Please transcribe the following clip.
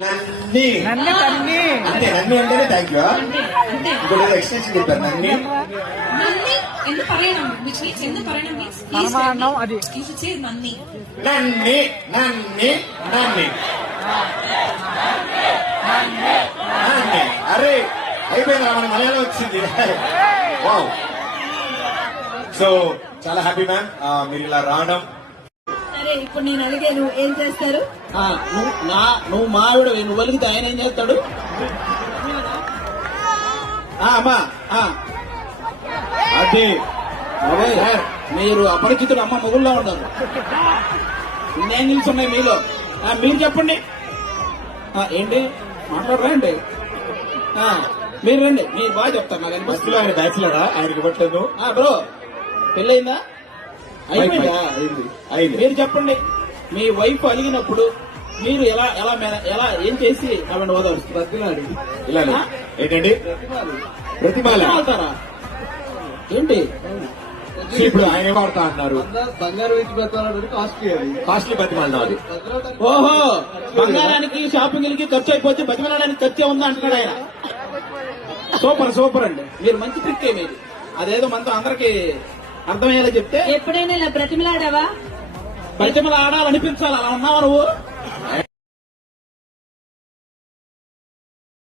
నన్ని నన్ను కన్ని అంతే నన్ని అంటేనే థ్యాంక్ యూ ఇంకోటి ఎక్స్టెన్షన్ చెప్పారు నన్ని നന്ദി എന്ന് പറയണം which means എന്ന് പറയണം means పరమాన్నం అది you should say നന്ദി నన్ని నన్ని నన్ని నన్ని అరే అయిపోయిందా మన మలయాళం వచ్చింది వావ్ సో చాలా హ్యాపీ మ్యామ్ మీరు ఇలా రావడం సరే ఇప్పుడు నేను అడిగాను ఏం చేస్తారు నువ్వు మావిడ నువ్వు వెలిగితే ఆయన ఏం చేస్తాడు అమ్మా అదే అదే మీరు అపరిచితుడు అమ్మ మొగుల్లో ఉన్నారు ఇన్ని యాంగిల్స్ ఉన్నాయి మీలో మీరు చెప్పండి ఏంటి మాట్లాడరా మీరు రండి మీరు బాగా చెప్తారు నాకు బస్సులో ఆయన బ్యాచులరా ఆయనకి ఇవ్వట్లేదు బ్రో పెళ్ళయిందా అయిపోయిందా అయింది మీరు చెప్పండి మీ వైఫ్ అలిగినప్పుడు మీరు ఎలా ఎలా ఎలా ఏం చేసి ఆవిడ ఓదారు ఇలా ఏంటండి ప్రతిమాల అవుతారా ఏంటి ఇప్పుడు ఆయన ఏం వాడతా అన్నారు బంగారు వేసి పెడతాడు కాస్ట్లీ ప్రతిమాల అది ఓహో బంగారానికి షాపింగ్ కి ఖర్చు అయిపోతే బతిమలాడానికి ఖర్చే ఉందా అంటున్నాడు ఆయన సూపర్ సూపర్ అండి మీరు మంచి ట్రిక్ ఏమేది అదేదో మనతో అందరికి అర్థమయ్యేలా చెప్తే ఎప్పుడైనా ఇలా బ్రతిమలాడావా బతిమలు ఆడాలనిపించాలి అలా ఉన్నావా నువ్వు